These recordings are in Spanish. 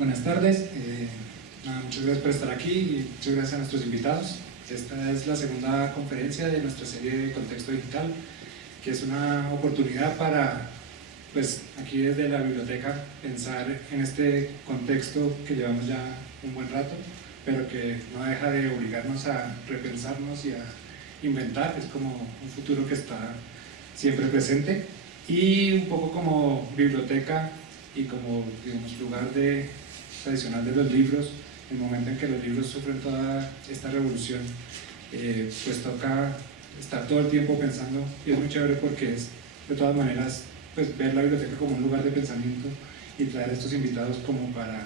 Buenas tardes, muchas gracias por estar aquí y muchas gracias a nuestros invitados. Esta es la segunda conferencia de nuestra serie de Contexto Digital, que es una oportunidad para, pues aquí desde la biblioteca, pensar en este contexto que llevamos ya un buen rato, pero que no deja de obligarnos a repensarnos y a inventar. Es como un futuro que está siempre presente, y un poco como biblioteca y como, digamos, lugar tradicional de los libros, en el momento en que los libros sufren toda esta revolución, pues toca estar todo el tiempo pensando, y es muy chévere porque es, de todas maneras, pues ver la biblioteca como un lugar de pensamiento y traer a estos invitados como para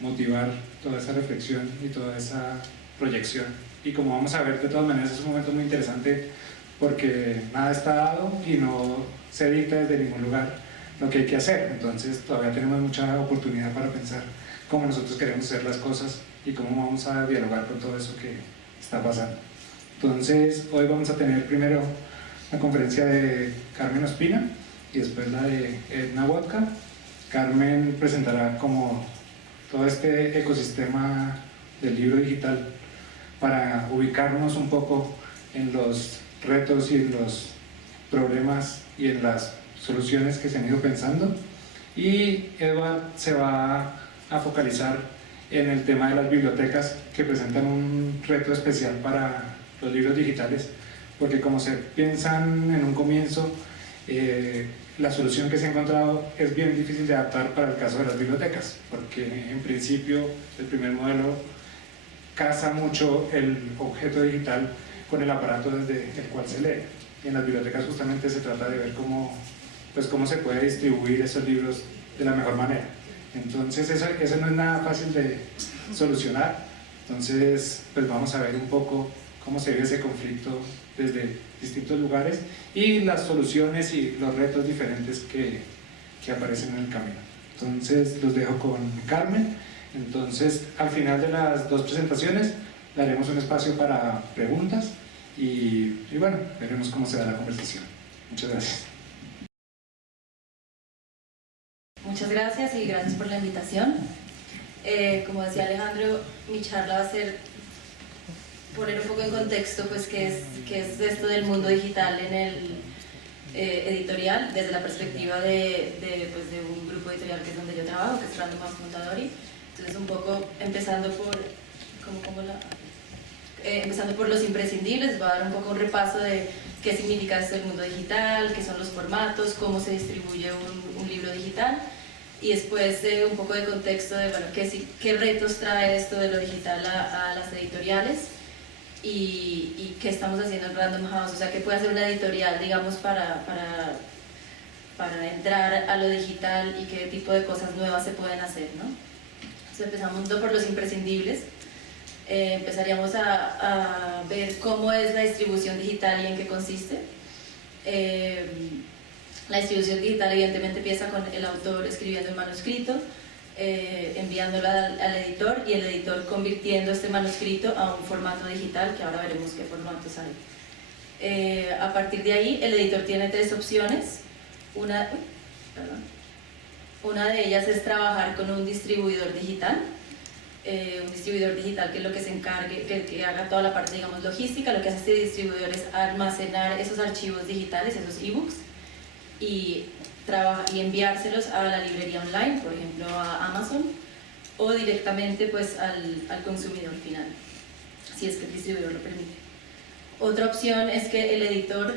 motivar toda esa reflexión y toda esa proyección. Y como vamos a ver, de todas maneras es un momento muy interesante porque nada está dado y no se dicta desde ningún lugar lo que hay que hacer. Entonces todavía tenemos mucha oportunidad para pensar cómo nosotros queremos hacer las cosas y cómo vamos a dialogar con todo eso que está pasando. Entonces hoy vamos a tener primero la conferencia de Carmen Ospina y después la de Edna Vodka. Carmen presentará como todo este ecosistema del libro digital para ubicarnos un poco en los retos y en los problemas y en las soluciones que se han ido pensando, y Edward se va a focalizar en el tema de las bibliotecas, que presentan un reto especial para los libros digitales, porque como se piensan en un comienzo, la solución que se ha encontrado es bien difícil de adaptar para el caso de las bibliotecas, porque en principio el primer modelo casa mucho el objeto digital con el aparato desde el cual se lee, y en las bibliotecas justamente se trata de ver cómo se puede distribuir esos libros de la mejor manera. Entonces eso no es nada fácil de solucionar. Entonces pues vamos a ver un poco cómo se ve ese conflicto desde distintos lugares y las soluciones y los retos diferentes que aparecen en el camino. Entonces los dejo con Carmen. Entonces al final de las dos presentaciones daremos un espacio para preguntas y bueno, veremos cómo se da la conversación. Muchas gracias. Muchas gracias y gracias por la invitación. Como decía Alejandro, mi charla va a ser poner un poco en contexto pues qué es esto del mundo digital en el editorial, desde la perspectiva de un grupo editorial que es donde yo trabajo, que es Random House Mondadori. Entonces un poco empezando por los imprescindibles, va a dar un poco un repaso de qué significa esto del mundo digital, qué son los formatos, cómo se distribuye un libro digital, y después un poco de contexto de bueno, qué retos trae esto de lo digital a las editoriales y qué estamos haciendo en Random House, o sea, qué puede hacer una editorial, digamos, para entrar a lo digital y qué tipo de cosas nuevas se pueden hacer, ¿no? Entonces empezamos por los imprescindibles. Empezaríamos a ver cómo es la distribución digital y en qué consiste. La distribución digital evidentemente empieza con el autor escribiendo el manuscrito, enviándolo al editor y el editor convirtiendo este manuscrito a un formato digital, que ahora veremos qué formatos hay. A partir de ahí el editor tiene tres opciones. Una de ellas es trabajar con un distribuidor digital. Un distribuidor digital que es lo que se encargue, que haga toda la parte, digamos, logística. Lo que hace este distribuidor es almacenar esos archivos digitales, esos ebooks, y enviárselos a la librería online, por ejemplo a Amazon, o directamente pues al consumidor final, si es que el distribuidor lo permite. Otra opción es que el editor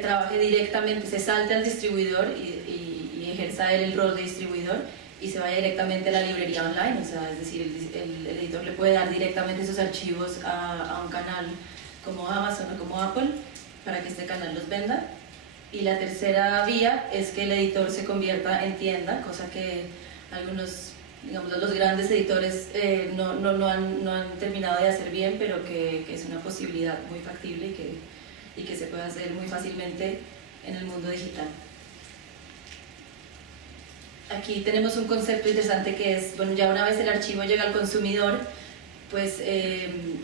trabaje directamente, se salte al distribuidor y ejerza él el rol de distribuidor y se vaya directamente a la librería online, o sea, es decir, el editor le puede dar directamente esos archivos a un canal como Amazon o como Apple para que este canal los venda. Y la tercera vía es que el editor se convierta en tienda, cosa que algunos, digamos, los grandes editores no han terminado de hacer bien, pero que es una posibilidad muy factible y que se puede hacer muy fácilmente en el mundo digital. Aquí tenemos un concepto interesante que es, bueno, ya una vez el archivo llega al consumidor, pues en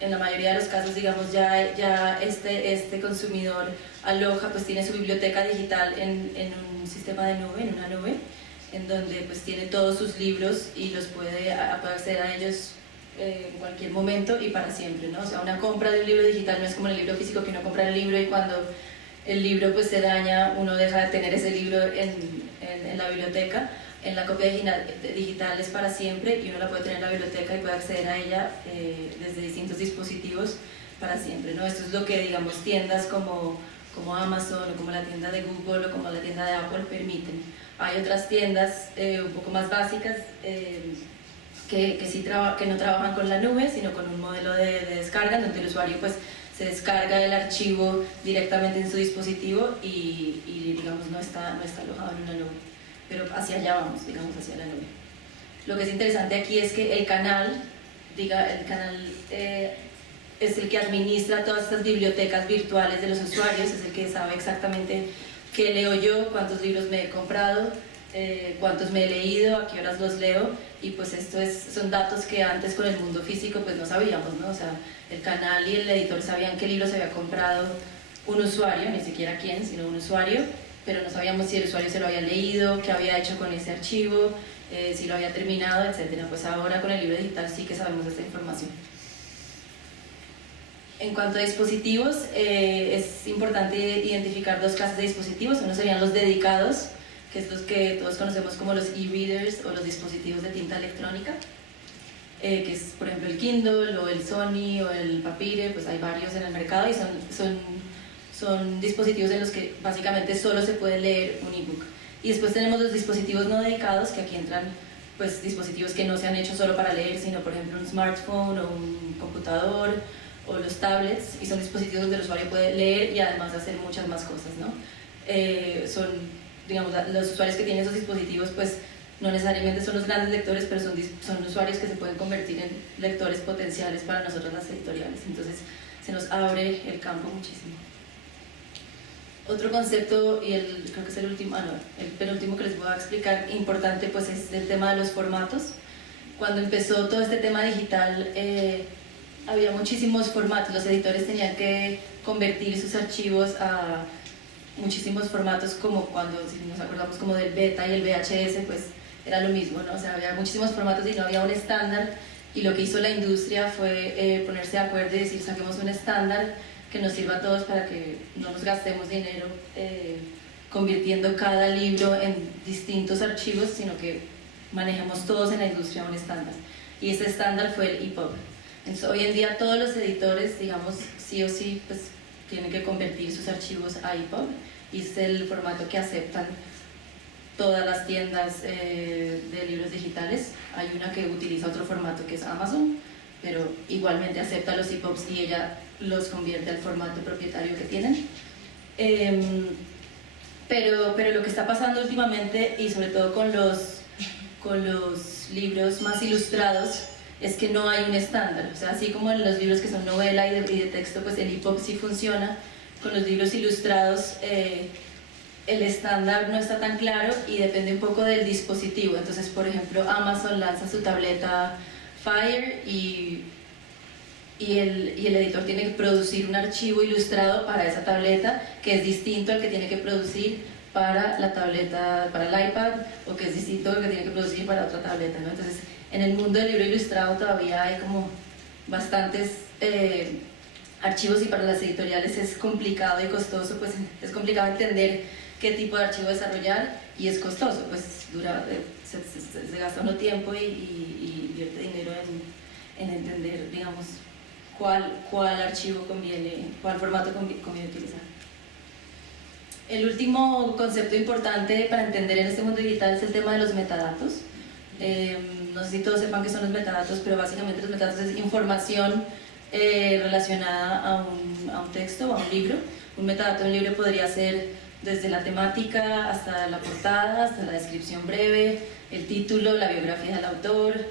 la mayoría de los casos, digamos, ya este consumidor aloja, pues tiene su biblioteca digital en un sistema de nube, en una nube, en donde pues tiene todos sus libros y los puede acceder a ellos en cualquier momento y para siempre, ¿no? O sea, una compra de un libro digital no es como el libro físico, que uno compra el libro y cuando el libro pues se daña, uno deja de tener ese libro en la biblioteca. En la copia digital es para siempre y uno la puede tener en la biblioteca y puede acceder a ella desde distintos dispositivos para siempre, ¿no? Esto es lo que, digamos, tiendas como Amazon o como la tienda de Google o como la tienda de Apple permiten. Hay otras tiendas un poco más básicas que no trabajan con la nube, sino con un modelo de descarga, donde el usuario pues, se descarga el archivo directamente en su dispositivo y digamos, no está alojado en una nube. Pero hacia allá vamos, digamos, hacia la nube. Lo que es interesante aquí es que el canal es el que administra todas estas bibliotecas virtuales de los usuarios, es el que sabe exactamente qué leo yo, cuántos libros me he comprado, cuántos me he leído, a qué horas los leo, y pues son datos que antes con el mundo físico pues no sabíamos, ¿no? O sea, el canal y el editor sabían qué libros había comprado un usuario, ni siquiera quién, sino un usuario, pero no sabíamos si el usuario se lo había leído, qué había hecho con ese archivo, si lo había terminado, etc. Pues ahora con el libro digital sí que sabemos esta información. En cuanto a dispositivos, es importante identificar dos clases de dispositivos. Uno serían los dedicados, que es los que todos conocemos como los e-readers o los dispositivos de tinta electrónica, que es por ejemplo el Kindle o el Sony o el Papyrus, pues hay varios en el mercado y son dispositivos en los que básicamente solo se puede leer un ebook. Y después tenemos los dispositivos no dedicados, que aquí entran pues, dispositivos que no se han hecho solo para leer, sino por ejemplo un smartphone o un computador o los tablets, y son dispositivos donde el usuario puede leer y además hacer muchas más cosas, ¿no? Digamos, los usuarios que tienen esos dispositivos pues no necesariamente son los grandes lectores, pero son usuarios que se pueden convertir en lectores potenciales para nosotros las editoriales, entonces se nos abre el campo muchísimo. Otro concepto, y creo que es el penúltimo que les voy a explicar, importante, pues es el tema de los formatos. Cuando empezó todo este tema digital, había muchísimos formatos, los editores tenían que convertir sus archivos a muchísimos formatos, como cuando, si nos acordamos como del beta y el VHS, pues era lo mismo, ¿no? O sea, había muchísimos formatos y no había un estándar, y lo que hizo la industria fue ponerse de acuerdo y decir, saquemos un estándar que nos sirva a todos para que no nos gastemos dinero convirtiendo cada libro en distintos archivos, sino que manejemos todos en la industria un estándar. Y ese estándar fue el EPUB. Entonces, hoy en día todos los editores, digamos, sí o sí, pues, tienen que convertir sus archivos a EPUB, y es el formato que aceptan todas las tiendas de libros digitales. Hay una que utiliza otro formato que es Amazon, pero igualmente acepta los EPUBs y ella los convierte al formato propietario que tienen. Pero lo que está pasando últimamente, y sobre todo con los libros más ilustrados, es que no hay un estándar. O sea, así como en los libros que son novela y de texto, pues el EPUB sí funciona. Con los libros ilustrados el estándar no está tan claro y depende un poco del dispositivo. Entonces, por ejemplo, Amazon lanza su tableta Fire y el editor tiene que producir un archivo ilustrado para esa tableta, que es distinto al que tiene que producir para la tableta, para el iPad, o que es distinto al que tiene que producir para otra tableta, ¿no? Entonces, en el mundo del libro ilustrado todavía hay como bastantes archivos, y para las editoriales es complicado y costoso, pues es complicado entender qué tipo de archivo desarrollar, y es costoso, pues se gasta uno tiempo y invierte dinero en entender, digamos, cuál archivo conviene, cuál formato conviene utilizar. El último concepto importante para entender en este mundo digital es el tema de los metadatos. No sé si todos sepan qué son los metadatos, pero básicamente los metadatos es información relacionada a un texto o a un libro. Un metadato de un libro podría ser desde la temática hasta la portada, hasta la descripción breve, el título, la biografía del autor,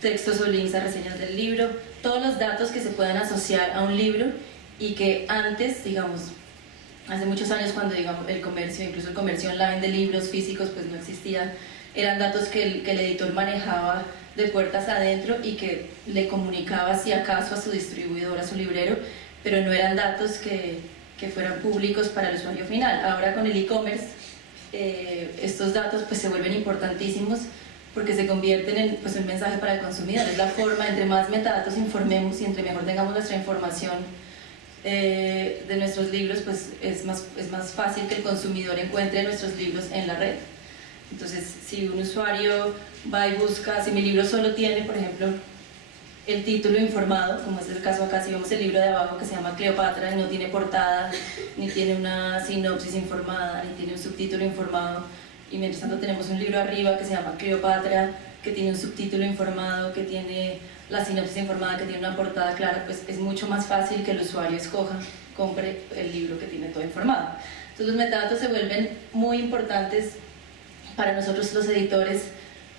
textos o links a reseñas del libro, todos los datos que se puedan asociar a un libro y que antes, digamos, hace muchos años, cuando digamos, el comercio, incluso el comercio online de libros físicos, pues no existía, eran datos que el editor manejaba de puertas adentro y que le comunicaba si acaso a su distribuidor, a su librero, pero no eran datos que fueran públicos para el usuario final. Ahora con el e-commerce estos datos pues se vuelven importantísimos porque se convierten en pues, un mensaje para el consumidor. Es la forma, entre más metadatos informemos y entre mejor tengamos nuestra información de nuestros libros, pues es más fácil que el consumidor encuentre nuestros libros en la red. Entonces, si un usuario va y busca, si mi libro solo tiene, por ejemplo, el título informado, como es el caso acá, si vemos el libro de abajo que se llama Cleopatra, y no tiene portada, ni tiene una sinopsis informada, ni tiene un subtítulo informado, y mientras tanto tenemos un libro arriba que se llama Cleopatra, que tiene un subtítulo informado, que tiene la sinopsis informada, que tiene una portada clara, pues es mucho más fácil que el usuario escoja, compre el libro que tiene todo informado. Entonces los metadatos se vuelven muy importantes para nosotros los editores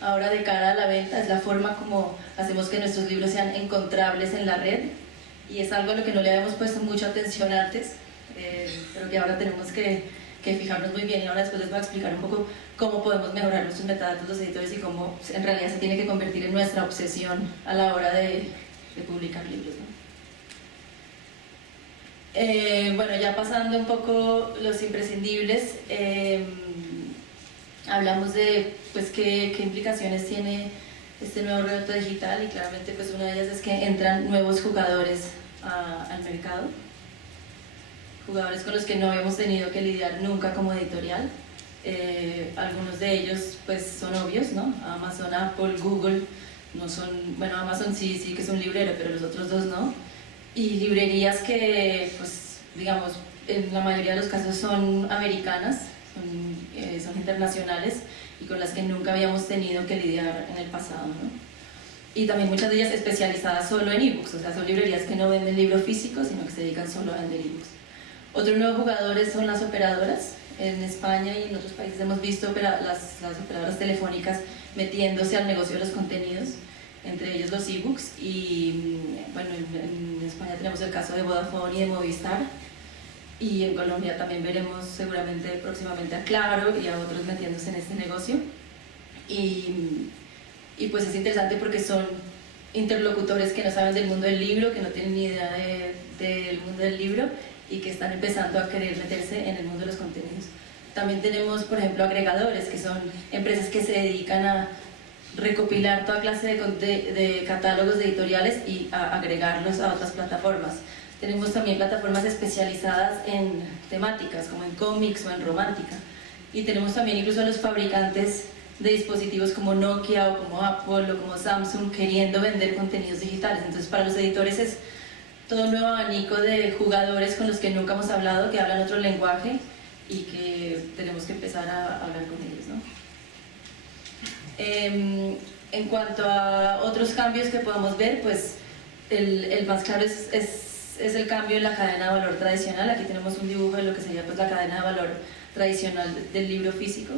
ahora de cara a la venta. Es la forma como hacemos que nuestros libros sean encontrables en la red, y es algo a lo que no le habíamos puesto mucha atención antes, pero que ahora tenemos que fijarnos muy bien, y ahora después les voy a explicar un poco cómo podemos mejorar nuestros metadatos los editores y cómo en realidad se tiene que convertir en nuestra obsesión a la hora de publicar libros, ¿no? Bueno, ya pasando un poco los imprescindibles, hablamos de pues, qué implicaciones tiene este nuevo reto digital, y claramente pues, una de ellas es que entran nuevos jugadores al mercado, jugadores con los que no habíamos tenido que lidiar nunca como editorial. Algunos de ellos pues, son obvios, ¿no? Amazon, Apple, Google, no son, bueno, Amazon sí que es un librero, pero los otros dos no. Y librerías que, pues, digamos, en la mayoría de los casos son americanas, son internacionales, y con las que nunca habíamos tenido que lidiar en el pasado, ¿no? Y también muchas de ellas especializadas solo en ebooks, o sea, son librerías que no venden libro físico, sino que se dedican solo a vender ebooks. Otros nuevos jugadores son las operadoras. En España y en otros países hemos visto las operadoras telefónicas metiéndose al negocio de los contenidos, entre ellos los ebooks, y bueno, en España tenemos el caso de Vodafone y de Movistar, y en Colombia también veremos seguramente próximamente a Claro y a otros metiéndose en este negocio. Y pues es interesante porque son interlocutores que no saben del mundo del libro, que no tienen ni idea del mundo del libro, y que están empezando a querer meterse en el mundo de los contenidos. También tenemos, por ejemplo, agregadores, que son empresas que se dedican a recopilar toda clase de catálogos de editoriales y a agregarlos a otras plataformas. Tenemos también plataformas especializadas en temáticas, como en cómics o en romántica. Y tenemos también incluso a los fabricantes de dispositivos como Nokia o como Apple o como Samsung queriendo vender contenidos digitales. Entonces, para los editores es todo un nuevo abanico de jugadores con los que nunca hemos hablado, que hablan otro lenguaje y que tenemos que empezar a hablar con ellos, ¿no? En cuanto a otros cambios que podemos ver, pues el más claro es el cambio en la cadena de valor tradicional. Aquí tenemos un dibujo de lo que sería pues, la cadena de valor tradicional del libro físico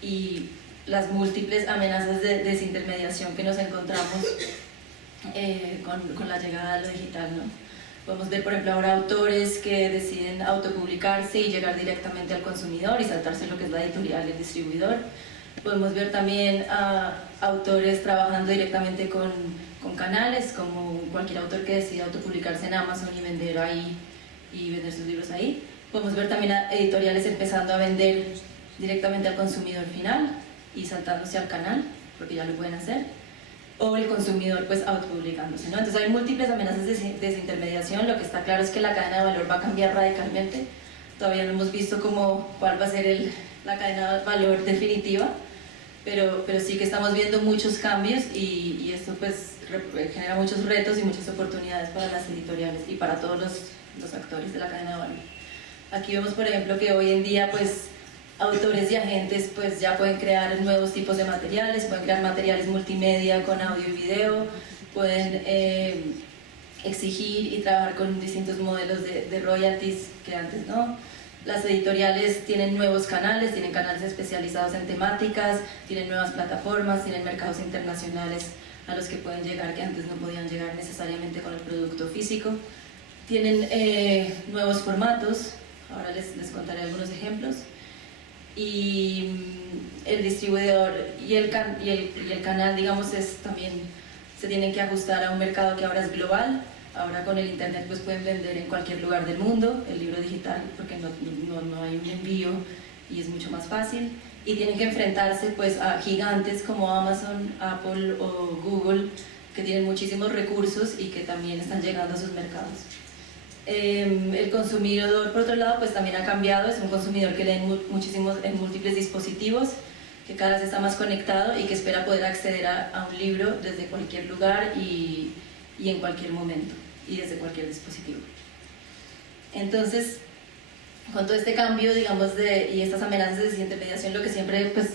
y las múltiples amenazas de desintermediación que nos encontramos con la llegada de lo digital, ¿no? Podemos ver, por ejemplo, ahora autores que deciden autopublicarse y llegar directamente al consumidor y saltarse lo que es la editorial y el distribuidor. Podemos ver también a autores trabajando directamente con canales, como cualquier autor que decida autopublicarse en Amazon y vender ahí y vender sus libros ahí. Podemos ver también a editoriales empezando a vender directamente al consumidor final y saltándose al canal, porque ya lo pueden hacer, o el consumidor pues autopublicándose, ¿no? Entonces hay múltiples amenazas de desintermediación. Lo que está claro es que la cadena de valor va a cambiar radicalmente. Todavía no hemos visto cuál va a ser la cadena de valor definitiva, pero sí que estamos viendo muchos cambios y esto pues genera muchos retos y muchas oportunidades para las editoriales y para todos los actores de la cadena de valor. Aquí vemos, por ejemplo, que hoy en día pues autores y agentes pues ya pueden crear nuevos tipos de materiales, pueden crear materiales multimedia con audio y video, pueden exigir y trabajar con distintos modelos de royalties que antes no. Las editoriales tienen nuevos canales, tienen canales especializados en temáticas, tienen nuevas plataformas, tienen mercados internacionales a los que pueden llegar que antes no podían llegar necesariamente con el producto físico. Tienen nuevos formatos, ahora les contaré algunos ejemplos. Y el distribuidor y el canal, digamos, también se tienen que ajustar a un mercado que ahora es global. Ahora con el internet pues pueden vender en cualquier lugar del mundo el libro digital, porque no hay un envío y es mucho más fácil, y tienen que enfrentarse pues a gigantes como Amazon, Apple o Google, que tienen muchísimos recursos y que también están llegando a sus mercados. El consumidor, por otro lado, pues también ha cambiado, es un consumidor que lee en múltiples dispositivos, que cada vez está más conectado y que espera poder acceder a un libro desde cualquier lugar y en cualquier momento y desde cualquier dispositivo. Entonces, con todo este cambio, digamos, y estas amenazas de desintermediación, lo que siempre pues,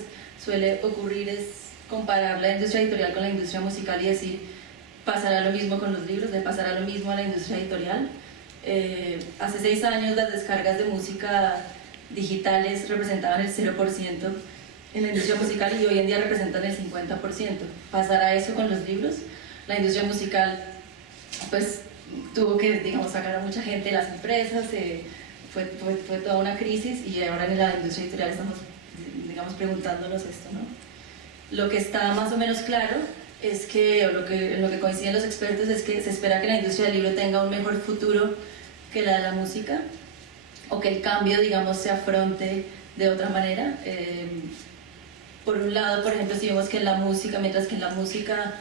suele ocurrir es comparar la industria editorial con la industria musical y decir, pasará lo mismo con los libros, le pasará lo mismo a la industria editorial. Hace 6 años las descargas de música digitales representaban el 0% en la industria musical y hoy en día representan el 50%. ¿Pasará eso con los libros? La industria musical pues tuvo que, digamos, sacar a mucha gente de las empresas, fue toda una crisis y ahora en la industria editorial estamos, digamos, preguntándonos esto, ¿no? Lo que está más o menos claro es que, en lo que coinciden los expertos, es que se espera que la industria del libro tenga un mejor futuro que la de la música, o que el cambio, digamos, se afronte de otra manera. Por un lado, por ejemplo, si vemos que en la música, mientras que en la música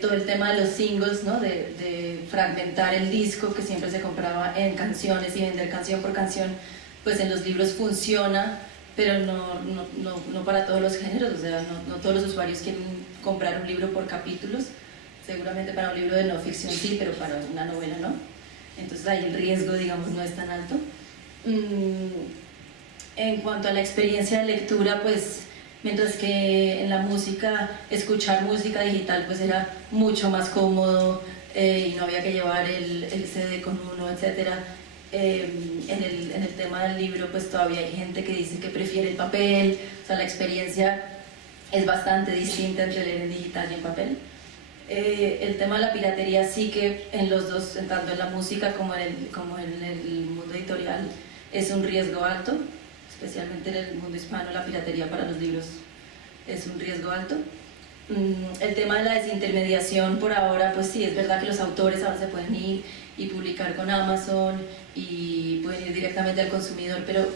todo el tema de los singles, ¿no? de fragmentar el disco que siempre se compraba en canciones y vender canción por canción, pues en los libros funciona, pero no para todos los géneros, o sea, no todos los usuarios quieren comprar un libro por capítulos, seguramente para un libro de no ficción sí, pero para una novela no, entonces ahí el riesgo, digamos, no es tan alto. En cuanto a la experiencia de lectura, pues mientras que en la música, escuchar música digital pues era mucho más cómodo y no había que llevar el CD con uno, etc. En el tema del libro pues todavía hay gente que dice que prefiere el papel, o sea, la experiencia es bastante distinta entre leer en digital y en papel. El tema de la piratería sí que en los dos, tanto en la música como en el mundo editorial, es un riesgo alto. Especialmente en el mundo hispano, la piratería para los libros es un riesgo alto. El tema de la desintermediación, por ahora, pues sí, es verdad que los autores ahora se pueden ir y publicar con Amazon y pueden ir directamente al consumidor, pero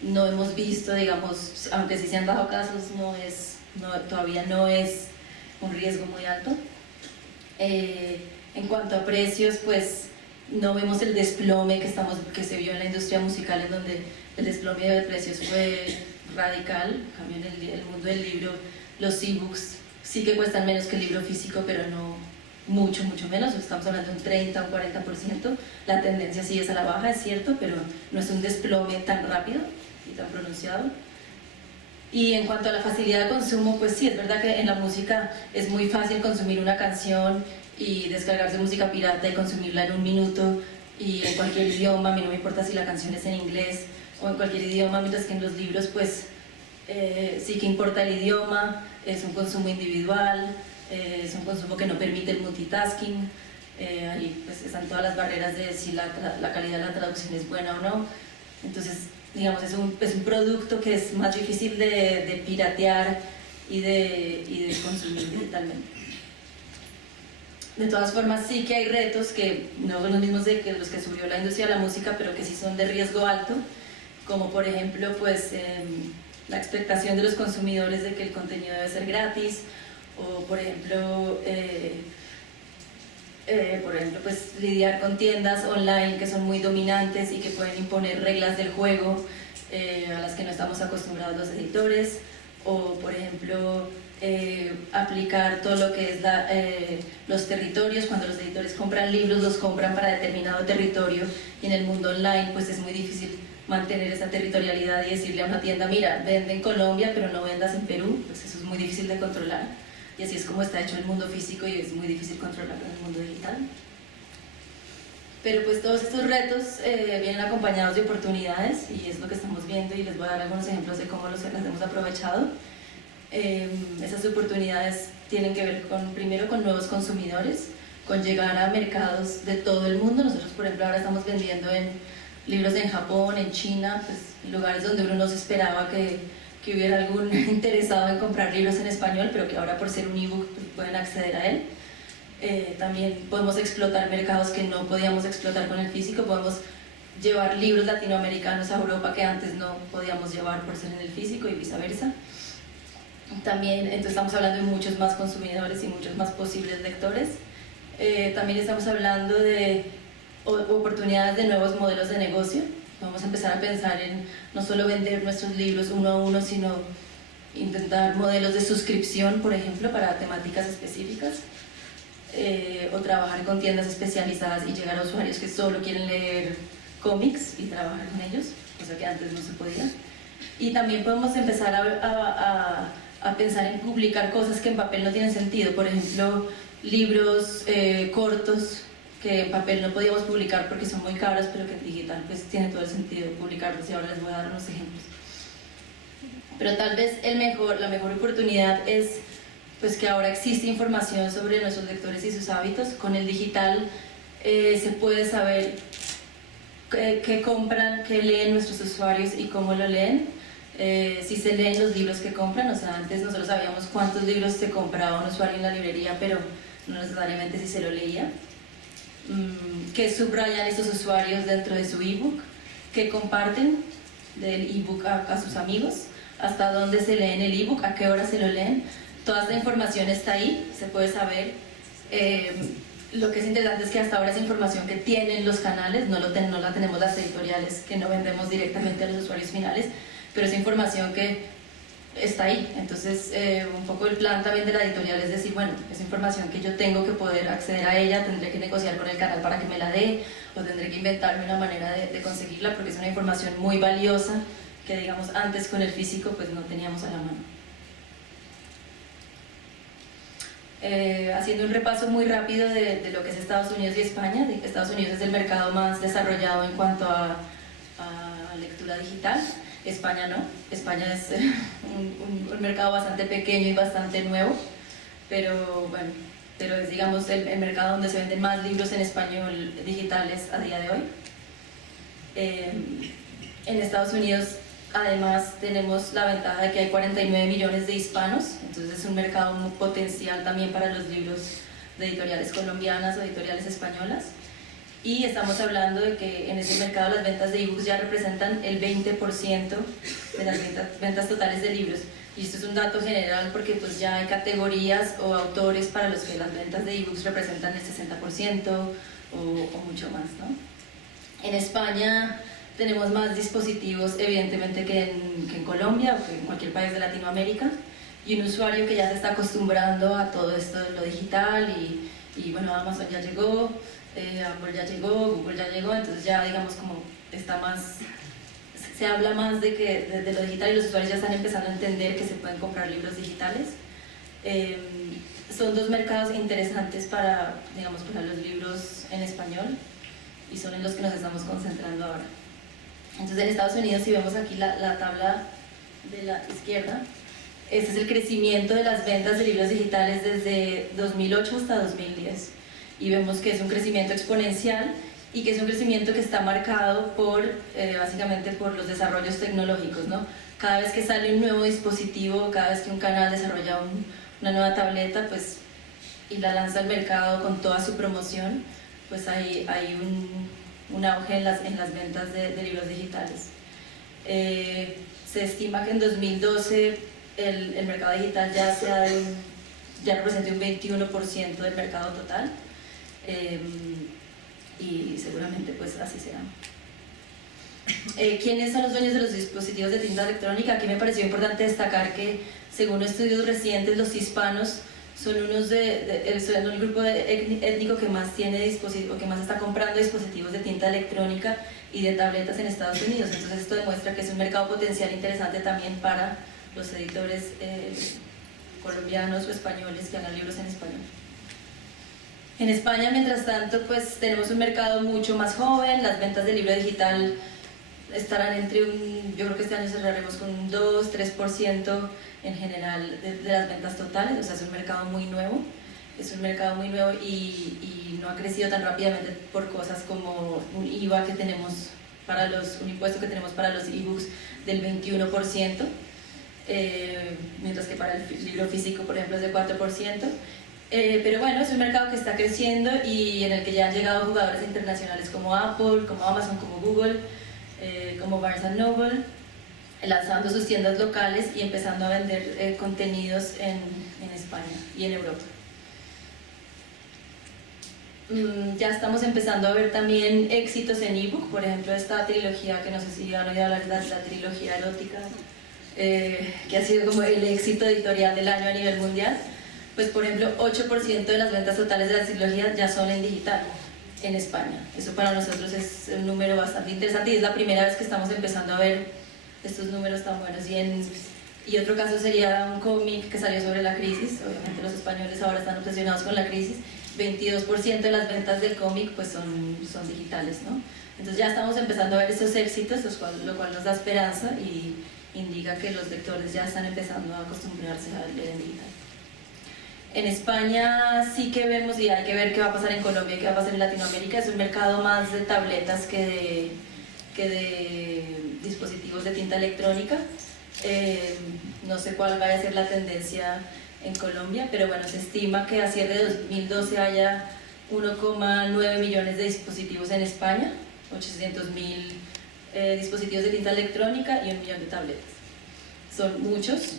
no hemos visto, digamos, aunque sí se han dado casos, todavía no es un riesgo muy alto. En cuanto a precios, pues no vemos el desplome que se vio en la industria musical, en donde el desplome de precios fue radical. En cambio, en el mundo del libro, los ebooks sí que cuestan menos que el libro físico, pero no mucho menos, estamos hablando de un 30 o un 40%. La tendencia sí es a la baja, es cierto, pero no es un desplome tan rápido y tan pronunciado. Y en cuanto a la facilidad de consumo, pues sí, es verdad que en la música es muy fácil consumir una canción y descargarse música pirata y consumirla en 1 minuto y en cualquier idioma. A mí no me importa si la canción es en inglés o en cualquier idioma, mientras que en los libros pues sí que importa el idioma, es un consumo individual, es un consumo que no permite el multitasking, ahí pues están todas las barreras de si la calidad de la traducción es buena o no. Entonces, digamos, es un producto que es más difícil de piratear y de consumir digitalmente. De todas formas, sí que hay retos que no son los mismos de que los que sufrió la industria de la música, pero que sí son de riesgo alto, como por ejemplo pues, la expectación de los consumidores de que el contenido debe ser gratis, o por ejemplo pues, lidiar con tiendas online que son muy dominantes y que pueden imponer reglas del juego a las que no estamos acostumbrados los editores, o por ejemplo aplicar todo lo que es los territorios. Cuando los editores compran libros, los compran para determinado territorio, y en el mundo online pues es muy difícil mantener esa territorialidad y decirle a una tienda, mira, vende en Colombia pero no vendas en Perú, pues eso es muy difícil de controlar, y así es como está hecho el mundo físico y es muy difícil controlarlo en el mundo digital. Pero pues todos estos retos vienen acompañados de oportunidades, y es lo que estamos viendo, y les voy a dar algunos ejemplos de cómo las hemos aprovechado. Esas oportunidades tienen que ver primero con nuevos consumidores, con llegar a mercados de todo el mundo. Nosotros, por ejemplo, ahora estamos vendiendo libros en Japón, en China, pues, lugares donde uno no se esperaba que hubiera algún interesado en comprar libros en español, pero que ahora por ser un ebook pues, pueden acceder a él. También podemos explotar mercados que no podíamos explotar con el físico, podemos llevar libros latinoamericanos a Europa que antes no podíamos llevar por ser en el físico y viceversa. También, entonces estamos hablando de muchos más consumidores y muchos más posibles lectores. También estamos hablando de oportunidades de nuevos modelos de negocio. Vamos a empezar a pensar en no solo vender nuestros libros uno a uno, sino intentar modelos de suscripción, por ejemplo, para temáticas específicas, o trabajar con tiendas especializadas y llegar a usuarios que solo quieren leer cómics y trabajar con ellos, cosa que antes no se podía. Y también podemos empezar a pensar en publicar cosas que en papel no tienen sentido, por ejemplo, libros cortos que en papel no podíamos publicar porque son muy caros, pero que en digital pues tiene todo el sentido publicarlos, y ahora les voy a dar unos ejemplos. Pero tal vez la mejor oportunidad es pues que ahora existe información sobre nuestros lectores y sus hábitos. Con el digital se puede saber qué compran, qué leen nuestros usuarios y cómo lo leen. Si se leen los libros que compran, o sea, antes nosotros sabíamos cuántos libros se compraba un usuario en la librería, pero no necesariamente si se lo leía. Qué subrayan estos usuarios dentro de su ebook, qué comparten del ebook a sus amigos, hasta dónde se leen el ebook, a qué hora se lo leen. Toda esta información está ahí, se puede saber. Lo que es interesante es que hasta ahora esa información que tienen los canales no la tenemos las editoriales, que no vendemos directamente a los usuarios finales, pero esa información que está ahí. Entonces, un poco el plan también de la editorial es decir, bueno, esa información que yo tengo que poder acceder a ella, tendré que negociar con el canal para que me la dé, o tendré que inventarme una manera de conseguirla, porque es una información muy valiosa que, digamos, antes con el físico pues no teníamos a la mano. Haciendo un repaso muy rápido de lo que es Estados Unidos y España. Estados Unidos es el mercado más desarrollado en cuanto a lectura digital. España no, España es un mercado bastante pequeño y bastante nuevo, pero bueno, es, digamos, el mercado donde se venden más libros en español digitales a día de hoy. En Estados Unidos además tenemos la ventaja de que hay 49 millones de hispanos, entonces es un mercado muy potencial también para los libros de editoriales colombianas o editoriales españolas. Y estamos hablando de que en ese mercado las ventas de ebooks ya representan el 20% de las ventas totales de libros. Y esto es un dato general porque pues ya hay categorías o autores para los que las ventas de ebooks representan el 60% o mucho más, ¿no? En España tenemos más dispositivos evidentemente que en Colombia o que en cualquier país de Latinoamérica, y un usuario que ya se está acostumbrando a todo esto de lo digital y bueno, Amazon ya llegó, Apple ya llegó, Google ya llegó, entonces ya digamos como está más, se habla más de lo digital y los usuarios ya están empezando a entender que se pueden comprar libros digitales. Son dos mercados interesantes para, digamos, para los libros en español y son en los que nos estamos concentrando ahora. Entonces en Estados Unidos, si vemos aquí la tabla de la izquierda, este es el crecimiento de las ventas de libros digitales desde 2008 hasta 2010. Y vemos que es un crecimiento exponencial y que es un crecimiento que está marcado por, básicamente por los desarrollos tecnológicos, ¿no? Cada vez que sale un nuevo dispositivo, cada vez que un canal desarrolla una nueva tableta, pues, y la lanza al mercado con toda su promoción, pues hay un auge en las ventas de libros digitales. Se estima que en 2012 el mercado digital ya representa un 21% del mercado total. Y seguramente pues así será. ¿Quiénes son los dueños de los dispositivos de tinta electrónica? Aquí me pareció importante destacar que según estudios recientes los hispanos son son el grupo étnico que más tiene que más está comprando dispositivos de tinta electrónica y de tabletas en Estados Unidos. Entonces esto demuestra que es un mercado potencial interesante también para los editores colombianos o españoles que hagan libros en español. En España, mientras tanto, pues tenemos un mercado mucho más joven. Las ventas de libro digital estarán entre yo creo que este año cerraremos con un 2-3% en general de las ventas totales, o sea, es un mercado muy nuevo. Es un mercado muy nuevo y no ha crecido tan rápidamente por cosas como un IVA que tenemos un impuesto que tenemos para los ebooks del 21%, mientras que para el libro físico, por ejemplo, es de 4%. Pero bueno, es un mercado que está creciendo y en el que ya han llegado jugadores internacionales como Apple, como Amazon, como Google, como Barnes & Noble, lanzando sus tiendas locales y empezando a vender contenidos en España y en Europa. Ya estamos empezando a ver también éxitos en ebook, por ejemplo esta trilogía que no sé si han oído hablar de la trilogía erótica, que ha sido como el éxito editorial del año a nivel mundial. Pues por ejemplo 8% de las ventas totales de la trilogía ya son en digital en España. Eso para nosotros es un número bastante interesante y es la primera vez que estamos empezando a ver estos números tan buenos. Y otro caso sería un cómic que salió sobre la crisis. Obviamente los españoles ahora están obsesionados con la crisis. 22% de las ventas del cómic pues son digitales, ¿no? Entonces ya estamos empezando a ver estos éxitos, lo cual nos da esperanza y indica que los lectores ya están empezando a acostumbrarse a leer en digital. En España sí que vemos, y hay que ver qué va a pasar en Colombia y qué va a pasar en Latinoamérica, es un mercado más de tabletas que de dispositivos de tinta electrónica. No sé cuál vaya a ser la tendencia en Colombia, pero bueno, se estima que a cierre de 2012 haya 1,9 millones de dispositivos en España, 800.000 dispositivos de tinta electrónica y 1 millón de tabletas. Son muchos.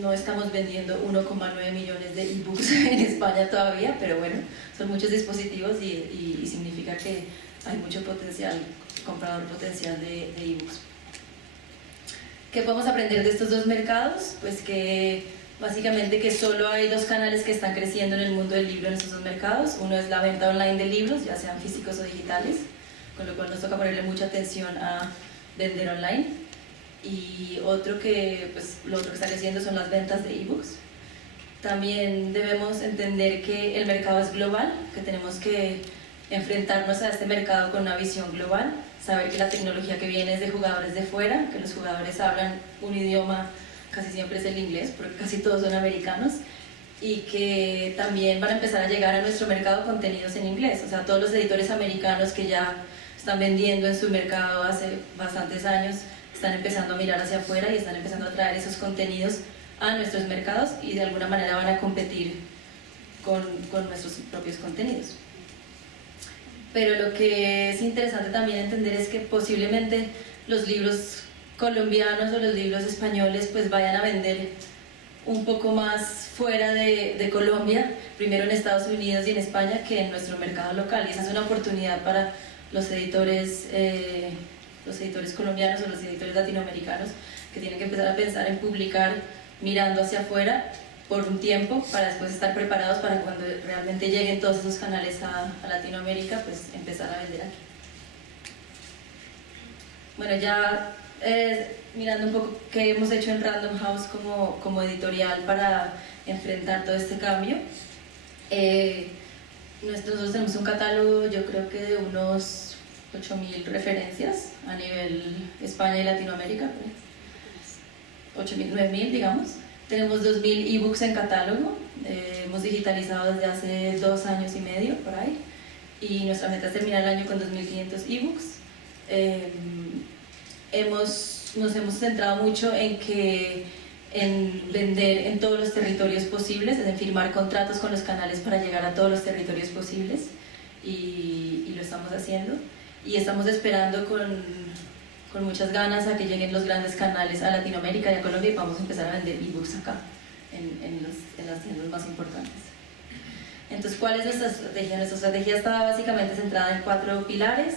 No estamos vendiendo 1,9 millones de ebooks en España todavía, pero bueno, son muchos dispositivos y significa que hay mucho potencial, comprador potencial de ebooks. ¿Qué podemos aprender de estos dos mercados? Pues que básicamente que solo hay dos canales que están creciendo en el mundo del libro en estos dos mercados. Uno es la venta online de libros, ya sean físicos o digitales, con lo cual nos toca ponerle mucha atención a vender online. Y otro que, pues, lo otro que está creciendo son las ventas de ebooks. También debemos entender que el mercado es global, que tenemos que enfrentarnos a este mercado con una visión global, saber que la tecnología que viene es de jugadores de fuera, que los jugadores hablan un idioma, casi siempre es el inglés, porque casi todos son americanos, y que también van a empezar a llegar a nuestro mercado contenidos en inglés. O sea, todos los editores americanos que ya están vendiendo en su mercado hace bastantes años, están empezando a mirar hacia afuera y están empezando a traer esos contenidos a nuestros mercados y de alguna manera van a competir con nuestros propios contenidos. Pero lo que es interesante también entender es que posiblemente los libros colombianos o los libros españoles pues vayan a vender un poco más fuera de Colombia, primero en Estados Unidos y en España, que en nuestro mercado local, y esa es una oportunidad para los editores colombianos o los editores latinoamericanos que tienen que empezar a pensar en publicar mirando hacia afuera por un tiempo para después estar preparados para cuando realmente lleguen todos esos canales a Latinoamérica, pues empezar a vender aquí. Bueno, ya mirando un poco qué hemos hecho en Random House como editorial para enfrentar todo este cambio. Nosotros tenemos un catálogo, yo creo que de unos 8.000 referencias a nivel España y Latinoamérica, 8.000, 9.000 digamos. Tenemos 2.000 ebooks en catálogo, hemos digitalizado desde hace 2 años y medio por ahí, y nuestra meta es terminar el año con 2.500 ebooks. Nos hemos centrado mucho en vender en todos los territorios posibles, en firmar contratos con los canales para llegar a todos los territorios posibles, y lo estamos haciendo. Y estamos esperando con muchas ganas a que lleguen los grandes canales a Latinoamérica y a Colombia y vamos a empezar a vender ebooks acá, en las tiendas más importantes. Entonces, ¿cuál es nuestra estrategia? Nuestra estrategia está básicamente centrada en 4 pilares.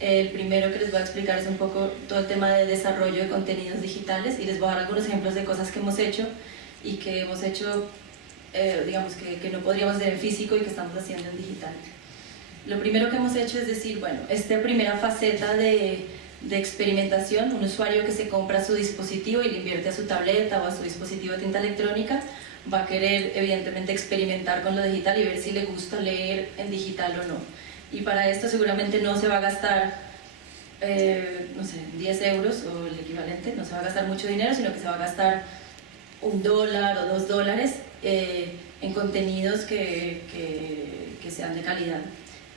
El primero que les voy a explicar es un poco todo el tema de desarrollo de contenidos digitales y les voy a dar algunos ejemplos de cosas que hemos hecho y que hemos hecho, digamos, que no podríamos hacer en físico y que estamos haciendo en digital. Lo primero que hemos hecho es decir, bueno, esta primera faceta de experimentación, un usuario que se compra su dispositivo y le invierte a su tableta o a su dispositivo de tinta electrónica, va a querer evidentemente experimentar con lo digital y ver si le gusta leer en digital o no. Y para esto seguramente no se va a gastar, no sé, 10 euros o el equivalente, no se va a gastar mucho dinero, sino que se va a gastar $1 o $2 en contenidos que sean de calidad.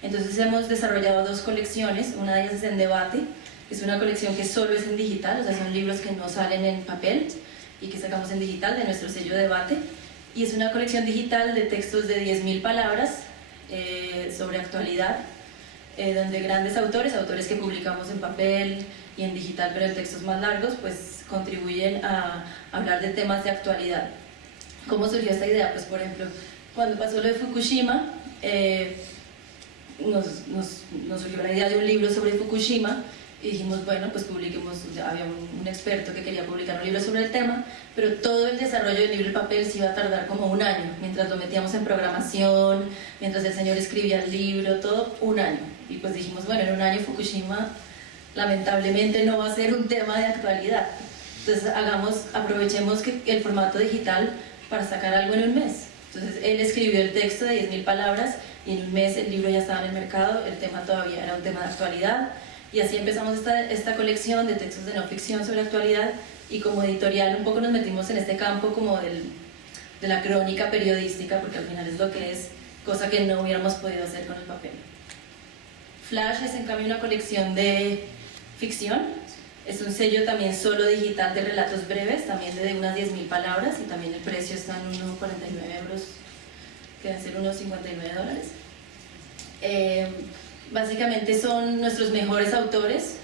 Entonces hemos desarrollado 2 colecciones, una de ellas es En Debate, que es una colección que solo es en digital, o sea, son libros que no salen en papel y que sacamos en digital de nuestro sello Debate, y es una colección digital de textos de 10.000 palabras sobre actualidad, donde grandes autores que publicamos en papel y en digital, pero en textos más largos, pues contribuyen a hablar de temas de actualidad. ¿Cómo surgió esta idea? Pues por ejemplo, cuando pasó lo de Fukushima, nos surgió la idea de un libro sobre Fukushima y dijimos, bueno, pues publiquemos. Había un experto que quería publicar un libro sobre el tema, pero todo el desarrollo del libro en papel se iba a tardar como un año, mientras lo metíamos en programación, mientras el señor escribía el libro, todo un año. Y pues dijimos, bueno, en un año Fukushima lamentablemente no va a ser un tema de actualidad. Entonces aprovechemos el formato digital para sacar algo en un mes. Entonces él escribió el texto de 10.000 palabras y en un mes el libro ya estaba en el mercado, el tema todavía era un tema de actualidad, y así empezamos esta colección de textos de no ficción sobre actualidad, y como editorial un poco nos metimos en este campo como de la crónica periodística, porque al final es lo que es, cosa que no hubiéramos podido hacer con el papel. Flash es en cambio una colección de ficción, es un sello también solo digital de relatos breves, también de unas 10.000 palabras, y también el precio está en unos 49 euros, que deben ser unos 59 dólares. Básicamente son nuestros mejores autores,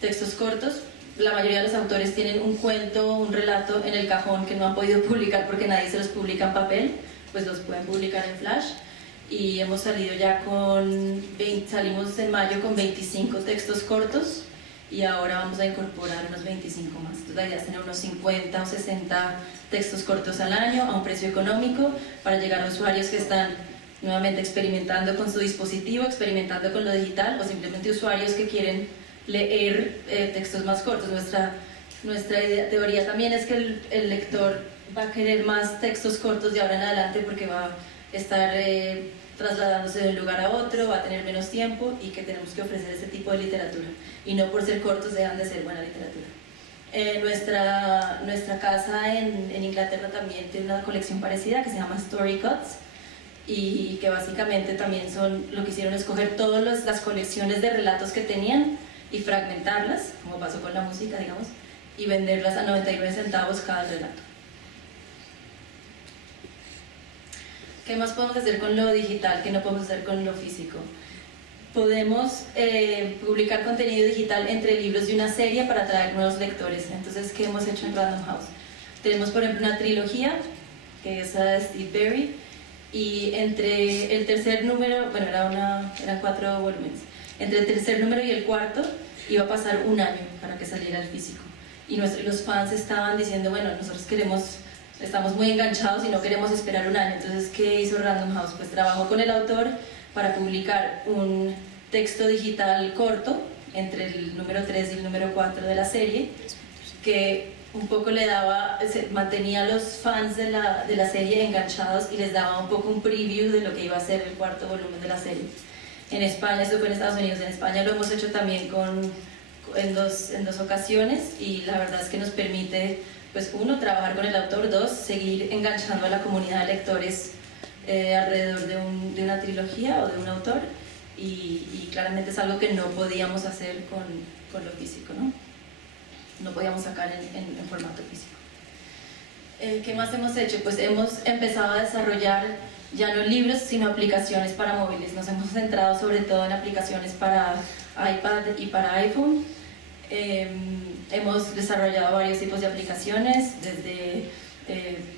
textos cortos. La mayoría de los autores tienen un cuento, un relato en el cajón que no han podido publicar porque nadie se los publica en papel, pues los pueden publicar en Flash. Y hemos salido ya salimos en mayo con 25 textos cortos y ahora vamos a incorporar unos 25 más. Entonces la idea es tener unos 50 o 60 textos cortos al año a un precio económico para llegar a usuarios que están nuevamente experimentando con su dispositivo, experimentando con lo digital, o simplemente usuarios que quieren leer textos más cortos. Nuestra teoría también es que el lector va a querer más textos cortos de ahora en adelante porque va a estar trasladándose de un lugar a otro, va a tener menos tiempo, y que tenemos que ofrecer este tipo de literatura, y no por ser cortos dejan de ser buena literatura. Nuestra casa en Inglaterra también tiene una colección parecida que se llama Story Cuts, y que básicamente también lo que hicieron es coger todas las colecciones de relatos que tenían y fragmentarlas, como pasó con la música, digamos, y venderlas a 99 centavos cada relato. ¿Qué más podemos hacer con lo digital que no podemos hacer con lo físico? Podemos publicar contenido digital entre libros de una serie para atraer nuevos lectores. Entonces, ¿qué hemos hecho en Random House? Tenemos, por ejemplo, una trilogía, que es de Steve Berry, y entre el tercer número, bueno, eran 4 volúmenes, entre el tercer número y el cuarto iba a pasar un año para que saliera el físico. Y los fans estaban diciendo, bueno, nosotros estamos muy enganchados y no queremos esperar un año. Entonces, ¿qué hizo Random House? Pues trabajó con el autor para publicar un texto digital corto entre el número 3 y el número 4 de la serie, que un poco mantenía a los fans de la serie enganchados y les daba un poco un preview de lo que iba a ser el cuarto volumen de la serie. En España, esto fue en Estados Unidos, en España lo hemos hecho también en dos ocasiones, y la verdad es que nos permite, pues uno, trabajar con el autor, dos, seguir enganchando a la comunidad de lectores alrededor de una trilogía o de un autor, y claramente es algo que no podíamos hacer con lo físico, ¿no? No podíamos sacar en formato físico. ¿Qué más hemos hecho? Pues hemos empezado a desarrollar ya no libros, sino aplicaciones para móviles. Nos hemos centrado sobre todo en aplicaciones para iPad y para iPhone. Hemos desarrollado varios tipos de aplicaciones, desde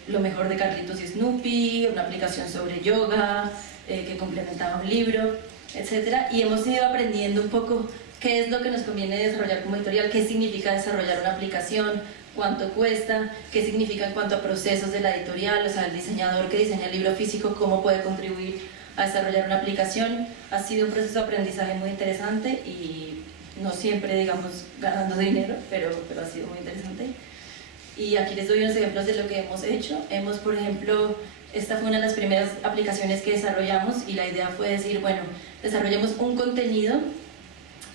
lo mejor de Carlitos y Snoopy, una aplicación sobre yoga que complementaba un libro, etc. Y hemos ido aprendiendo un poco qué es lo que nos conviene desarrollar como editorial, qué significa desarrollar una aplicación, cuánto cuesta, qué significa en cuanto a procesos de la editorial, o sea, el diseñador que diseña el libro físico, cómo puede contribuir a desarrollar una aplicación. Ha sido un proceso de aprendizaje muy interesante y no siempre, digamos, ganando dinero, pero ha sido muy interesante. Y aquí les doy unos ejemplos de lo que hemos hecho. Por ejemplo, esta fue una de las primeras aplicaciones que desarrollamos, y la idea fue decir, bueno, desarrollemos un contenido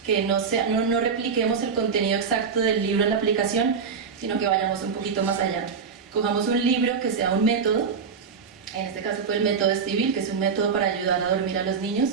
que no repliquemos el contenido exacto del libro en la aplicación, sino que vayamos un poquito más allá. Cojamos un libro que sea un método, en este caso fue el método Stevie, que es un método para ayudar a dormir a los niños,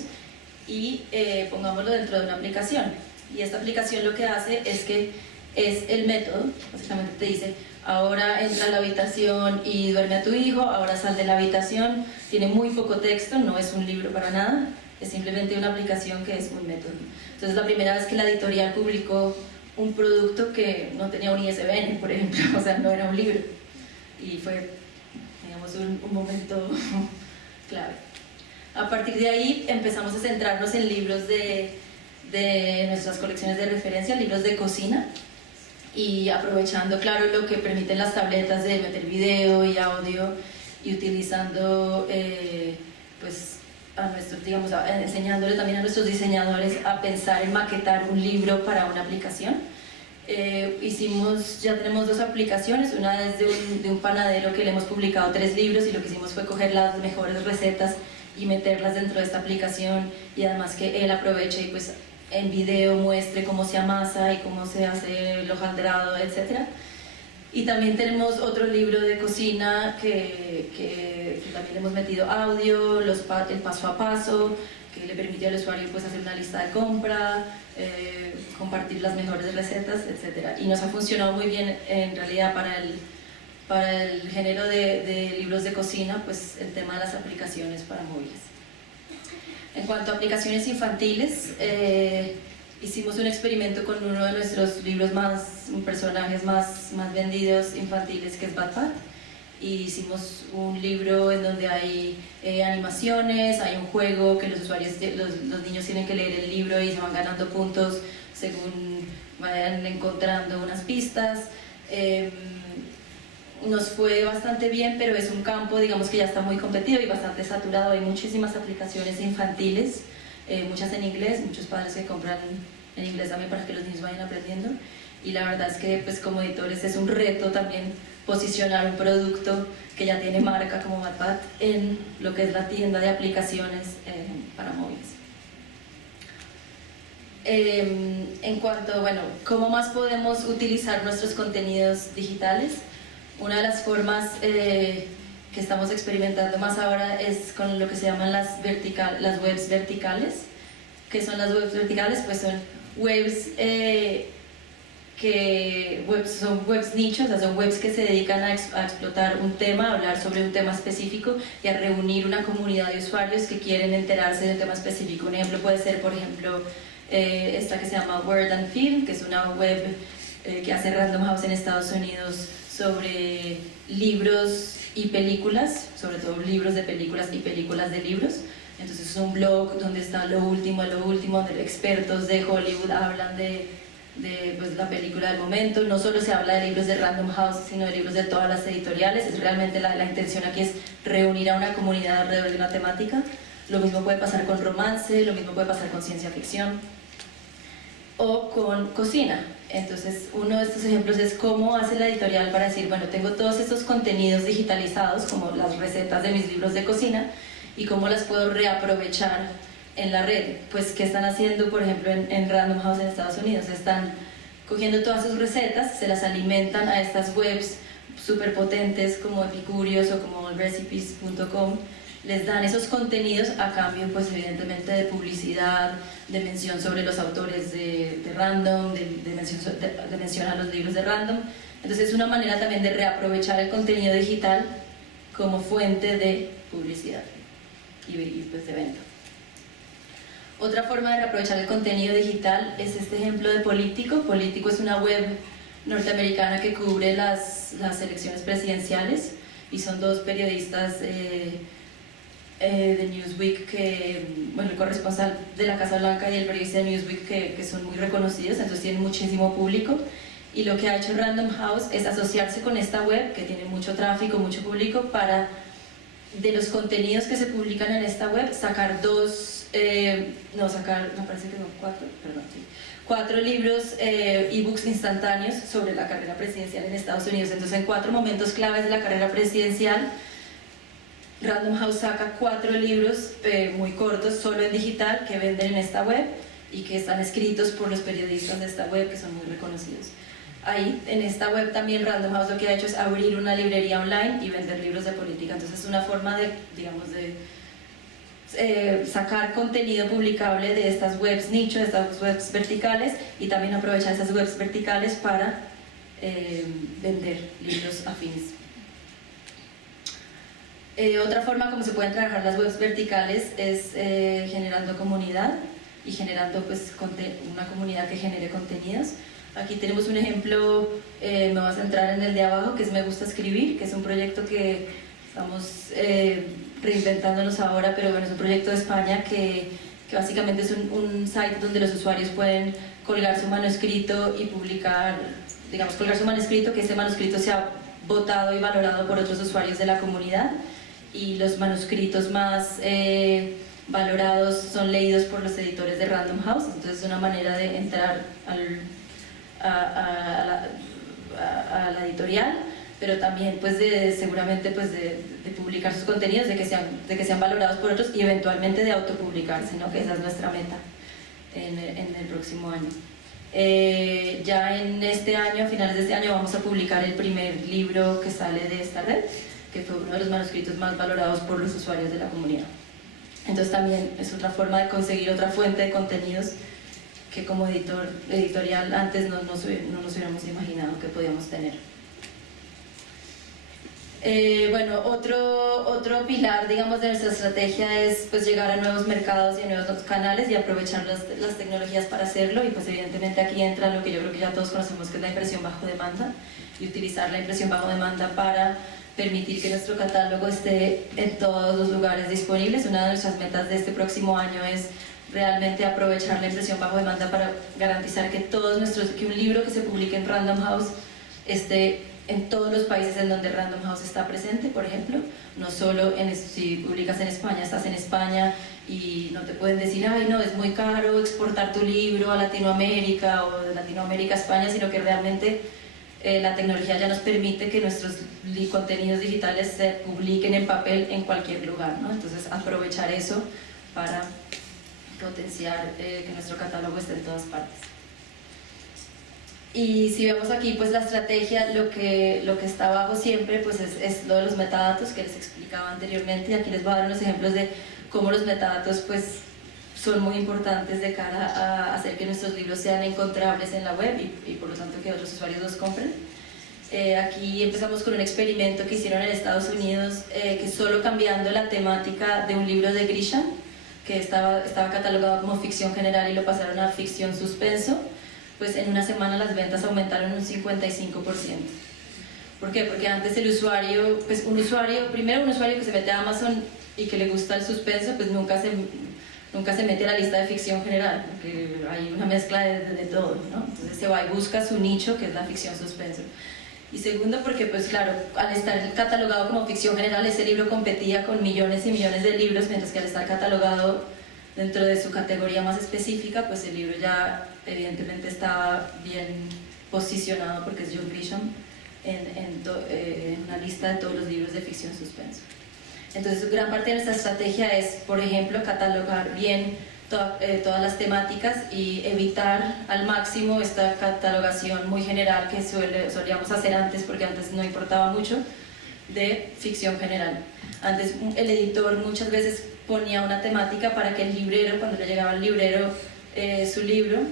y pongámoslo dentro de una aplicación. Y esta aplicación lo que hace es que es el método. Básicamente te dice, ahora entra a la habitación y duerme a tu hijo, ahora sal de la habitación. Tiene muy poco texto, no es un libro para nada, es simplemente una aplicación que es un método. Entonces la primera vez que la editorial publicó un producto que no tenía un ISBN, por ejemplo, o sea, no era un libro. Y fue, digamos, un momento clave. A partir de ahí empezamos a centrarnos en libros de nuestras colecciones de referencia, libros de cocina, y aprovechando, claro, lo que permiten las tabletas de meter video y audio, y utilizando, pues, digamos, enseñándole también a nuestros diseñadores a pensar en maquetar un libro para una aplicación. Ya tenemos 2 aplicaciones, una es de un panadero que le hemos publicado 3 libros, y lo que hicimos fue coger las mejores recetas y meterlas dentro de esta aplicación, y además que él aproveche y pues en video muestre cómo se amasa y cómo se hace el hojaldrado, etc. Y también tenemos otro libro de cocina que también le hemos metido audio, el paso a paso, que le permite al usuario pues hacer una lista de compra, compartir las mejores recetas, etc. Y nos ha funcionado muy bien en realidad para el género de libros de cocina, pues el tema de las aplicaciones para móviles. En cuanto a aplicaciones infantiles, hicimos un experimento con uno de nuestros libros personajes más vendidos infantiles, que es Batpat, y hicimos un libro en donde hay animaciones, hay un juego que los usuarios, los niños tienen que leer el libro y se van ganando puntos según vayan encontrando unas pistas. Nos fue bastante bien, pero es un campo, digamos, que ya está muy competido y bastante saturado. Hay muchísimas aplicaciones infantiles, muchas en inglés, muchos padres que compran en inglés también para que los niños vayan aprendiendo, y la verdad es que pues como editores es un reto también posicionar un producto que ya tiene marca como Batpat en lo que es la tienda de aplicaciones para móviles. En cuanto, bueno, ¿cómo más podemos utilizar nuestros contenidos digitales? Una de las formas que estamos experimentando más ahora es con lo que se llaman las webs verticales. ¿Qué son las webs verticales? Pues son webs son webs nichos, o sea, son webs que se dedican a explotar un tema, a hablar sobre un tema específico y a reunir una comunidad de usuarios que quieren enterarse de un tema específico. Un ejemplo puede ser, por ejemplo, esta que se llama Word and Film, que es una web que hace Random House en Estados Unidos sobre libros y películas, sobre todo libros de películas y películas de libros. Entonces es un blog donde está lo último, donde expertos de Hollywood hablan de pues, la película del momento. No solo se habla de libros de Random House, sino de libros de todas las editoriales. Es realmente la intención aquí es reunir a una comunidad alrededor de una temática. Lo mismo puede pasar con romance, lo mismo puede pasar con ciencia ficción o con cocina. Entonces, uno de estos ejemplos es cómo hace la editorial para decir, bueno, tengo todos estos contenidos digitalizados, como las recetas de mis libros de cocina, y cómo las puedo reaprovechar en la red. Pues, ¿qué están haciendo, por ejemplo, en Random House en Estados Unidos? Están cogiendo todas sus recetas, se las alimentan a estas webs súper potentes como Epicurious o como recipes.com, les dan esos contenidos a cambio, pues evidentemente, de publicidad, de mención sobre los autores de Random, de mención a los libros de Random. Entonces es una manera también de reaprovechar el contenido digital como fuente de publicidad y pues de venta. Otra forma de reaprovechar el contenido digital es este ejemplo de Político. Político es una web norteamericana que cubre las elecciones presidenciales, y son 2 periodistas de Newsweek, el corresponsal de la Casa Blanca y el periodista de Newsweek, que son muy reconocidos, entonces tienen muchísimo público. Y lo que ha hecho Random House es asociarse con esta web que tiene mucho tráfico, mucho público, para de los contenidos que se publican en esta web sacar 4 libros, ebooks instantáneos sobre la carrera presidencial en Estados Unidos. Entonces, en 4 momentos claves de la carrera presidencial, Random House saca 4 libros muy cortos, solo en digital, que venden en esta web y que están escritos por los periodistas de esta web, que son muy reconocidos. Ahí, en esta web también, Random House lo que ha hecho es abrir una librería online y vender libros de política. Entonces es una forma de, digamos, de sacar contenido publicable de estas webs nicho, de estas webs verticales, y también aprovechar esas webs verticales para vender libros afines. Otra forma como se pueden trabajar las webs verticales es generando comunidad y generando pues, una comunidad que genere contenidos. Aquí tenemos un ejemplo, me voy a centrar en el de abajo, que es Me Gusta Escribir, que es un proyecto que estamos reinventándonos ahora, pero bueno, es un proyecto de España que básicamente es un site donde los usuarios pueden colgar su manuscrito y publicar, digamos, colgar su manuscrito, que ese manuscrito sea votado y valorado por otros usuarios de la comunidad, y los manuscritos más valorados son leídos por los editores de Random House. Entonces es una manera de entrar a la editorial, pero también pues seguramente pues de publicar sus contenidos, de que sean valorados por otros y eventualmente de autopublicarse, ¿no? Que esa es nuestra meta en el próximo año. Ya en este año, a finales de este año, vamos a publicar el primer libro que sale de esta red, que fue uno de los manuscritos más valorados por los usuarios de la comunidad. Entonces también es otra forma de conseguir otra fuente de contenidos que como editorial antes no nos hubiéramos imaginado que podíamos tener. Bueno, otro pilar, digamos, de nuestra estrategia es pues, llegar a nuevos mercados y a nuevos canales y aprovechar las tecnologías para hacerlo, y pues evidentemente aquí entra lo que yo creo que ya todos conocemos, que es la impresión bajo demanda, y utilizar la impresión bajo demanda para permitir que nuestro catálogo esté en todos los lugares disponibles. Una de nuestras metas de este próximo año es realmente aprovechar la impresión bajo demanda para garantizar que que un libro que se publique en Random House esté en todos los países en donde Random House está presente, por ejemplo, no solo si publicas en España, estás en España y no te pueden decir, ay no, es muy caro exportar tu libro a Latinoamérica o de Latinoamérica a España, sino que realmente la tecnología ya nos permite que nuestros contenidos digitales se publiquen en papel en cualquier lugar, ¿no? Entonces aprovechar eso para potenciar que nuestro catálogo esté en todas partes. Y si vemos aquí pues la estrategia, lo que está abajo siempre pues es lo de los metadatos que les explicaba anteriormente, y aquí les voy a dar unos ejemplos de cómo los metadatos pues son muy importantes de cara a hacer que nuestros libros sean encontrables en la web y por lo tanto que otros usuarios los compren. Aquí empezamos con un experimento que hicieron en Estados Unidos, que solo cambiando la temática de un libro de Grisham, que estaba catalogado como ficción general, y lo pasaron a ficción suspenso, pues en una semana las ventas aumentaron un 55%. ¿Por qué? Porque antes el usuario, pues un usuario que se mete a Amazon y que le gusta el suspenso, pues nunca se mete a la lista de ficción general, porque hay una mezcla de todo, ¿no? Entonces se va y busca su nicho, que es la ficción suspenso. Y segundo, porque pues claro, al estar catalogado como ficción general, ese libro competía con millones y millones de libros, mientras que al estar catalogado dentro de su categoría más específica, pues el libro ya evidentemente estaba bien posicionado, porque es John Grisham, en una lista de todos los libros de ficción suspenso. Entonces, gran parte de nuestra estrategia es, por ejemplo, catalogar bien todas las temáticas y evitar al máximo esta catalogación muy general que solíamos hacer antes, porque antes no importaba mucho, de ficción general. Antes el editor muchas veces ponía una temática para que el librero, cuando le llegaba al librero su libro,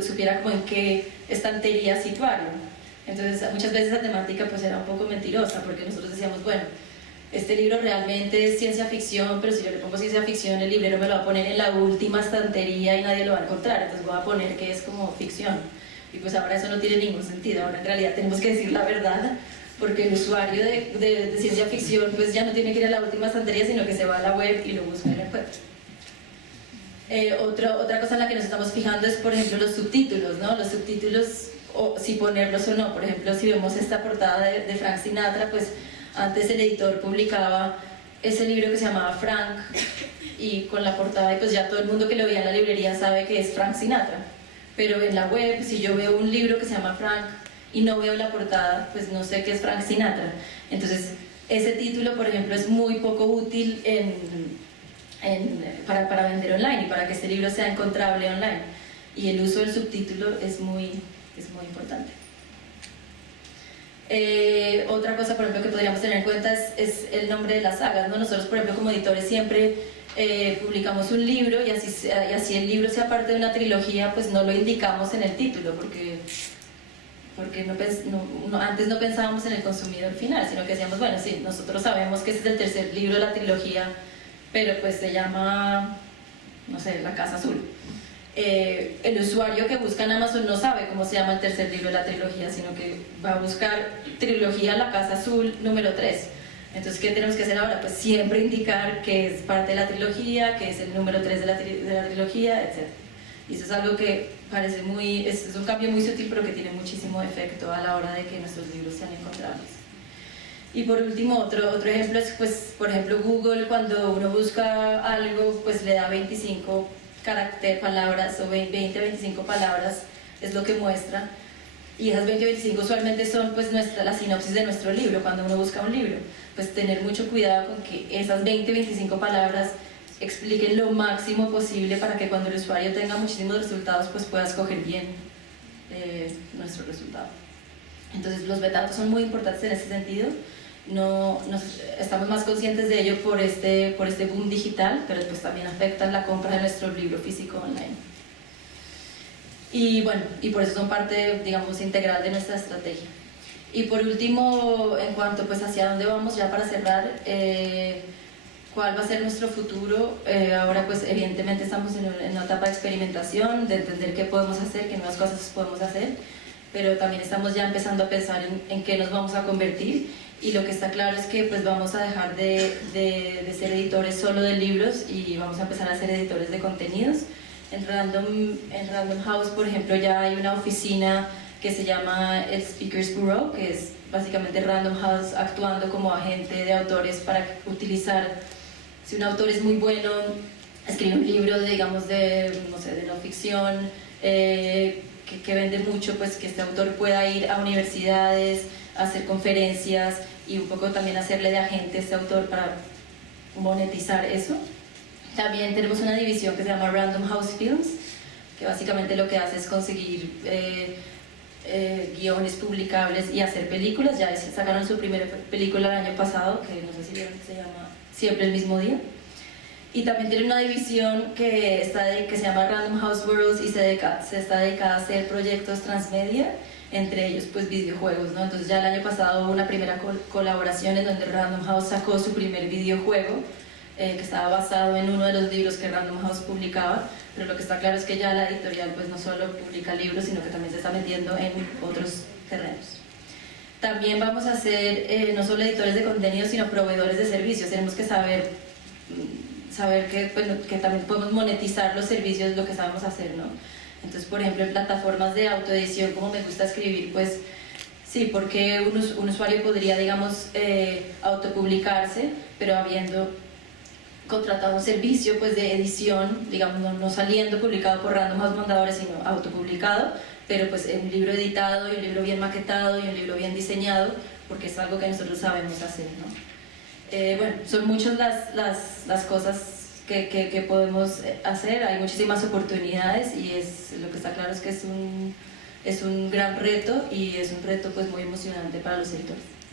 supiera como en qué estantería situarlo. Entonces muchas veces la temática pues era un poco mentirosa, porque nosotros decíamos, bueno, este libro realmente es ciencia ficción, pero si yo le pongo ciencia ficción, el librero me lo va a poner en la última estantería y nadie lo va a encontrar, entonces voy a poner que es como ficción. Y pues ahora eso no tiene ningún sentido, ahora en realidad tenemos que decir la verdad, porque el usuario de ciencia ficción pues ya no tiene que ir a la última estantería, sino que se va a la web y lo busca y lo encuentra. Otra cosa en la que nos estamos fijando es, por ejemplo, los subtítulos, ¿no? Los subtítulos, o si ponerlos o no. Por ejemplo, si vemos esta portada de Frank Sinatra, pues antes el editor publicaba ese libro que se llamaba Frank, y con la portada, y pues ya todo el mundo que lo veía en la librería sabe que es Frank Sinatra. Pero en la web, si yo veo un libro que se llama Frank y no veo la portada, pues no sé qué es Frank Sinatra. Entonces, ese título, por ejemplo, es muy poco útil para vender online y para que este libro sea encontrable online. Y el uso del subtítulo es muy importante. Otra cosa, por ejemplo, que podríamos tener en cuenta es el nombre de las sagas, ¿no? Nosotros, por ejemplo, como editores siempre publicamos un libro y así el libro sea parte de una trilogía, pues no lo indicamos en el título, porque antes no pensábamos en el consumidor final, sino que decíamos, bueno, sí, nosotros sabemos que ese es el tercer libro de la trilogía, pero pues se llama, no sé, La Casa Azul. El usuario que busca en Amazon no sabe cómo se llama el tercer libro de la trilogía, sino que va a buscar trilogía La Casa Azul número 3. Entonces, ¿qué tenemos que hacer ahora? Pues siempre indicar que es parte de la trilogía, que es el número 3 de la trilogía, etc. Y eso es algo que parece es un cambio muy sutil, pero que tiene muchísimo efecto a la hora de que nuestros libros sean encontrables. Y por último, otro ejemplo es, pues, por ejemplo, Google, cuando uno busca algo, pues le da 25 palabras o 20-25 palabras, es lo que muestra. Y esas 20-25 usualmente son pues la sinopsis de nuestro libro, cuando uno busca un libro. Pues tener mucho cuidado con que esas 20-25 palabras expliquen lo máximo posible para que cuando el usuario tenga muchísimos resultados, pues pueda escoger bien nuestro resultado. Entonces los metadatos son muy importantes en ese sentido. Estamos más conscientes de ello por este boom digital, pero pues también afectan la compra de nuestro libro físico online. Y bueno, y por eso son parte, digamos, integral de nuestra estrategia. Y por último, en cuanto pues hacia dónde vamos, ya para cerrar, cuál va a ser nuestro futuro. Ahora pues evidentemente estamos en una etapa de experimentación, de entender qué podemos hacer, qué nuevas cosas podemos hacer, pero también estamos ya empezando a pensar en qué nos vamos a convertir. Y lo que está claro es que pues vamos a dejar de ser editores solo de libros y vamos a empezar a ser editores de contenidos. En Random House, por ejemplo, ya hay una oficina que se llama el Speakers Bureau, que es básicamente Random House actuando como agente de autores para utilizar, si un autor es muy bueno, escribe un libro, digamos, no sé, de no ficción, que vende mucho, pues que este autor pueda ir a universidades, hacer conferencias y un poco también hacerle de agente a este autor para monetizar eso. También tenemos una división que se llama Random House Films, que básicamente lo que hace es conseguir guiones publicables y hacer películas. Ya sacaron su primera película el año pasado, que no sé si vieron, se llama Siempre el mismo día. Y también tiene una división que se llama Random House Worlds y se está dedicada a hacer proyectos transmedia, entre ellos pues videojuegos, ¿no? Entonces ya el año pasado hubo una primera colaboración en donde Random House sacó su primer videojuego, que estaba basado en uno de los libros que Random House publicaba, pero lo que está claro es que ya la editorial pues no solo publica libros, sino que también se está metiendo en otros terrenos. También vamos a ser no solo editores de contenido, sino proveedores de servicios. Tenemos que saber que también podemos monetizar los servicios, lo que sabemos hacer, ¿no? Entonces, por ejemplo, en plataformas de autoedición, como Me Gusta Escribir, pues sí, porque un usuario podría, digamos, autopublicarse, pero habiendo contratado un servicio pues, de edición, digamos, no saliendo publicado por Random House Mondadores, sino autopublicado, pero pues un libro editado y un libro bien maquetado y un libro bien diseñado, porque es algo que nosotros sabemos hacer, ¿no? Bueno, son muchas las cosas que podemos hacer, hay muchísimas oportunidades y lo que está claro es que es un gran reto y es un reto pues muy emocionante para los editores.